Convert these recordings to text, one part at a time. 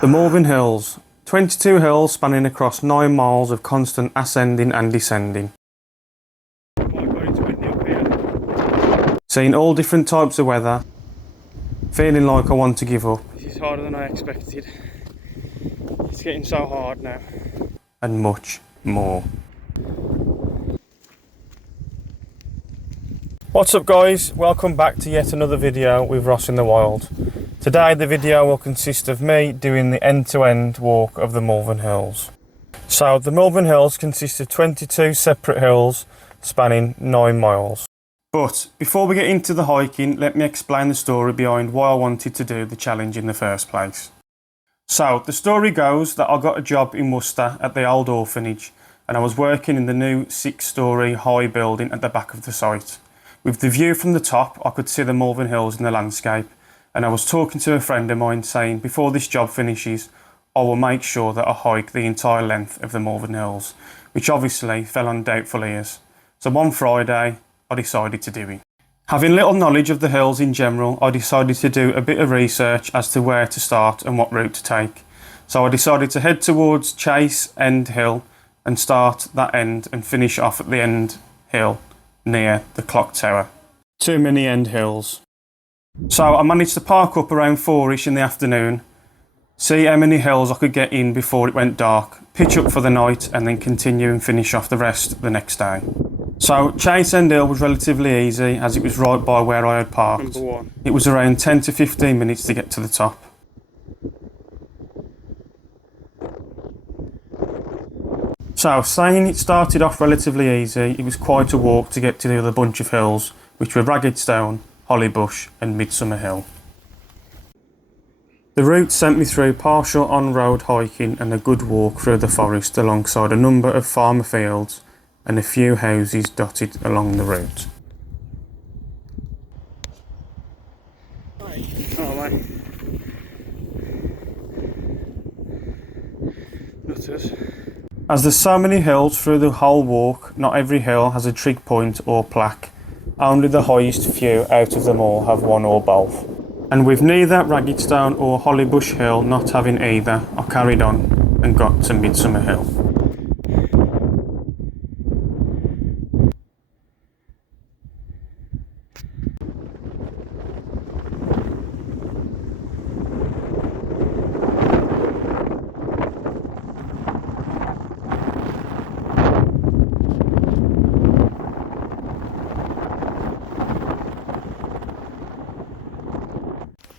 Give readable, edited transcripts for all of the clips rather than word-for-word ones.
The Malvern Hills, 22 hills spanning across 9 miles of constant ascending and descending. Oh my God, it's windy up here. Seeing all different types of weather, feeling like I want to give up. This is harder than I expected. It's getting so hard now. And much more. What's up guys, welcome back to yet another video with Ross in the Wild. Today the video will consist of me doing the end-to-end walk of the Malvern Hills. So the Malvern Hills consist of 22 separate hills spanning 9 miles. But before we get into the hiking, let me explain the story behind why I wanted to do the challenge in the first place. So the story goes that I got a job in Worcester at the old orphanage and I was working in the new 6-storey high building at the back of the site. With the view from the top, I could see the Malvern Hills in the landscape, and I was talking to a friend of mine saying, before this job finishes, I will make sure that I hike the entire length of the Malvern Hills, which obviously fell on doubtful ears. So one Friday, I decided to do it. Having little knowledge of the hills in general, I decided to do a bit of research as to where to start and what route to take. So I decided to head towards Chase End Hill and start that end and finish off at the end hill near the clock tower. Too many end hills. So I managed to park up around 4ish in the afternoon, see how many hills I could get in before it went dark, pitch up for the night and then continue and finish off the rest the next day. So Chase End Hill was relatively easy as it was right by where I had parked. It was around 10 to 15 minutes to get to the top. So, saying it started off relatively easy, it was quite a walk to get to the other bunch of hills, which were Ragged Stone, Hollybush and Midsummer Hill. The route sent me through partial on-road hiking and a good walk through the forest alongside a number of farmer fields and a few houses dotted along the route. Oh mate. Nutters. As there's so many hills through the whole walk, not every hill has a trig point or plaque. Only the highest few out of them all have one or both. And with neither Ragged Stone or Hollybush Hill not having either, I carried on and got to Midsummer Hill.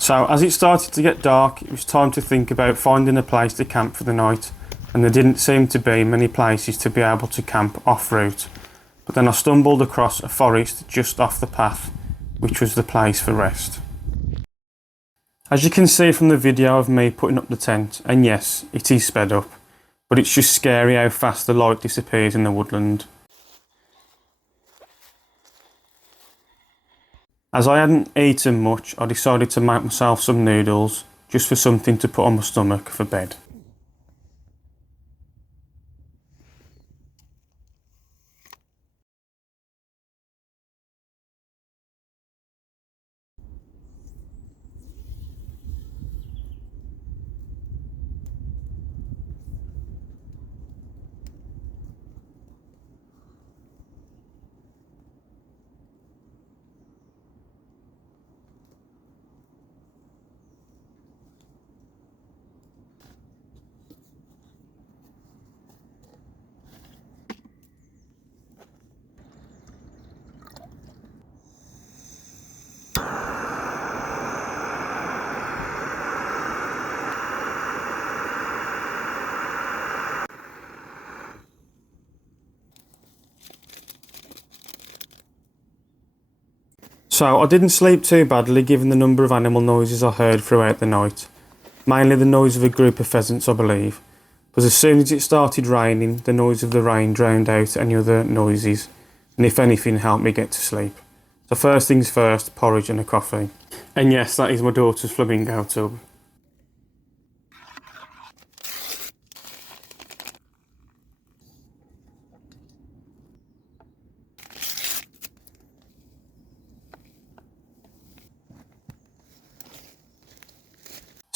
So as it started to get dark, it was time to think about finding a place to camp for the night, and there didn't seem to be many places to be able to camp off route. But then I stumbled across a forest just off the path, which was the place for rest. As you can see from the video of me putting up the tent, and yes, it is sped up, but it's just scary how fast the light disappears in the woodland. As I hadn't eaten much, I decided to make myself some noodles, just for something to put on my stomach for bed. So I didn't sleep too badly given the number of animal noises I heard throughout the night. Mainly the noise of a group of pheasants, I believe. But as soon as it started raining, the noise of the rain drowned out any other noises, and if anything helped me get to sleep. So first things first, porridge and a coffee. And yes, that is my daughter's flamingo tub.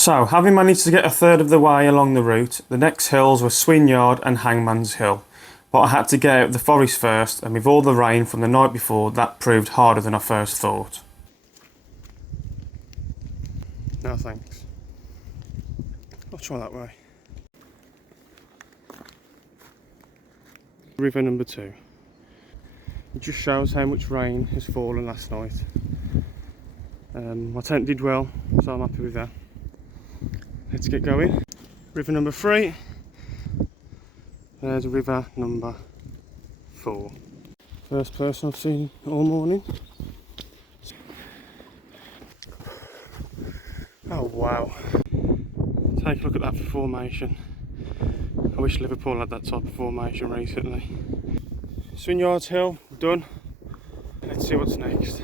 So, having managed to get a third of the way along the route, the next hills were Swinyard and Hangman's Hill. But I had to get out of the forest first, and with all the rain from the night before, that proved harder than I first thought. No thanks. I'll try that way. River number 2. It just shows how much rain has fallen last night. My tent did well, so I'm happy with that. Let's get going. River number 3. There's river number 4. First person I've seen all morning. Oh wow. Take a look at that formation. I wish Liverpool had that type of formation recently. Swinyard's Hill, done. Let's see what's next.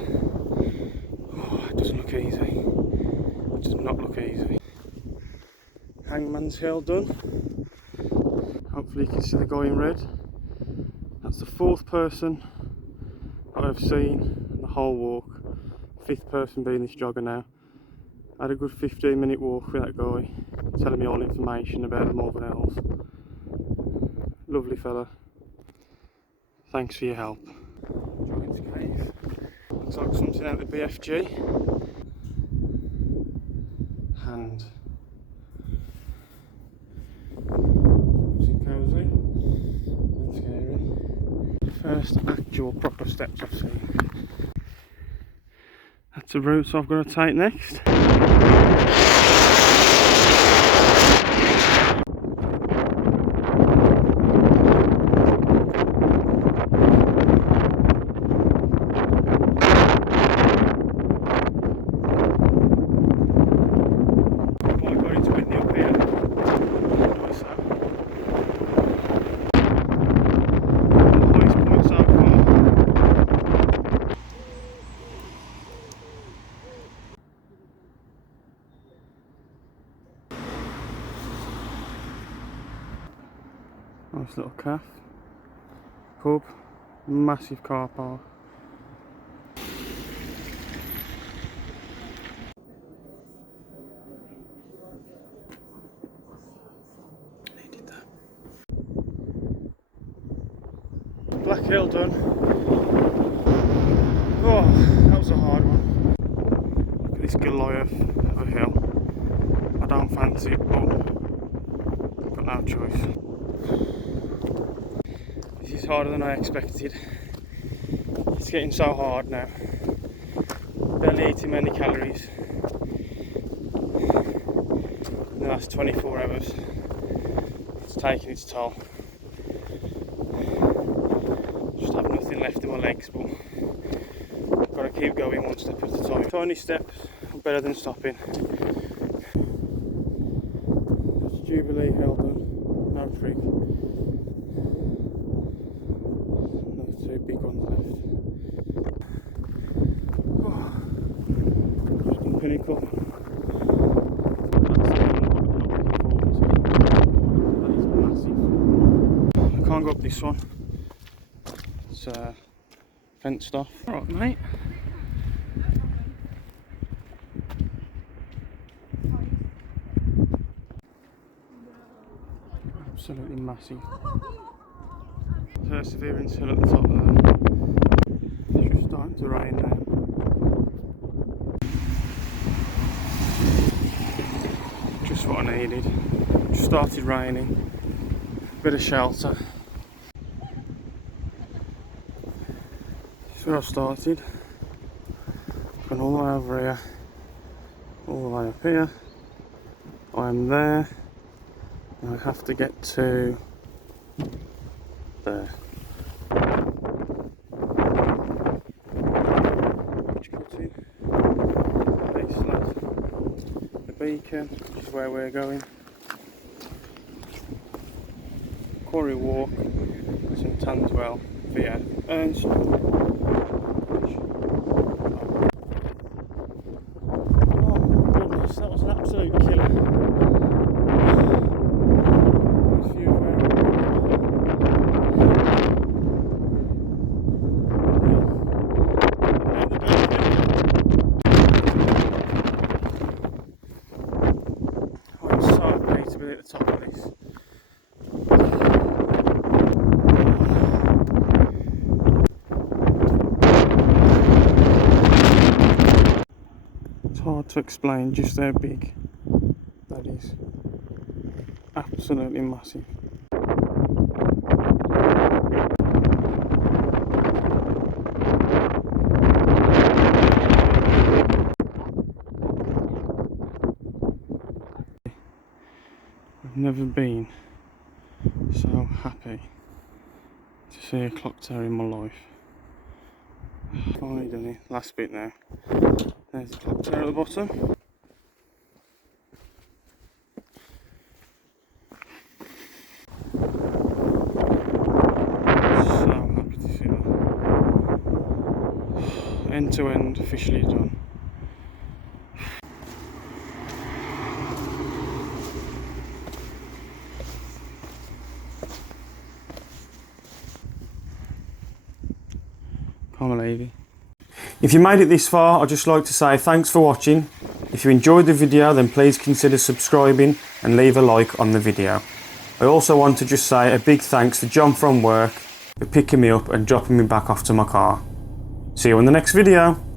Oh, it doesn't look easy. It does not look easy. Hangman's Hill, done. Hopefully you can see the guy in red. That's the 4th person I've seen the whole walk. 5th person being this jogger now. I had a good 15-minute walk with that guy, telling me all information about the Malvern Hills. Lovely fella. Thanks for your help. Giant's Cave. Looks like something out of the BFG. Hand. Looks cosy. And scary. First actual proper steps I've seen. That's the route I've got to take next. Nice little cafe, pub, massive car park. Needed that. Black Hill done. Oh, that was a hard one. Look at this Goliath of a hill. I don't fancy it, but I've got no choice. This is harder than I expected. It's getting so hard now. Barely eating many calories in the last 24 hours. It's taking its toll. Just have nothing left in my legs, but I've got to keep going one step at a time. Tiny steps are better than stopping. That's Jubilee Hill done. No trick. Another 2 big ones left. Oh, just on Pinnacle. That is massive. I can't go up this one. It's fenced off. Alright, mate. Absolutely massive. Perseverance Hill at the top there. It's just starting to rain now. Just what I needed. Just started raining. Bit of shelter. That's where I started. Gone all the way over here. All the way up here. I'm there. I have to get to there. The beacon, which is where we're going. Quarry Walk, some Tanswell via Ernst. Oh my goodness, that was an absolute killer. It's hard to explain just how big that is. Absolutely massive. I've never been so happy to see a clock tower in my life. Finally done it. Last bit now. There's the clock tower at the bottom. So happy to see that. End to end, officially done. Can't believe it. If you made it this far, I'd just like to say thanks for watching. If you enjoyed the video, then please consider subscribing and leave a like on the video. I also want to just say a big thanks to John from work for picking me up and dropping me back off to my car. See you in the next video.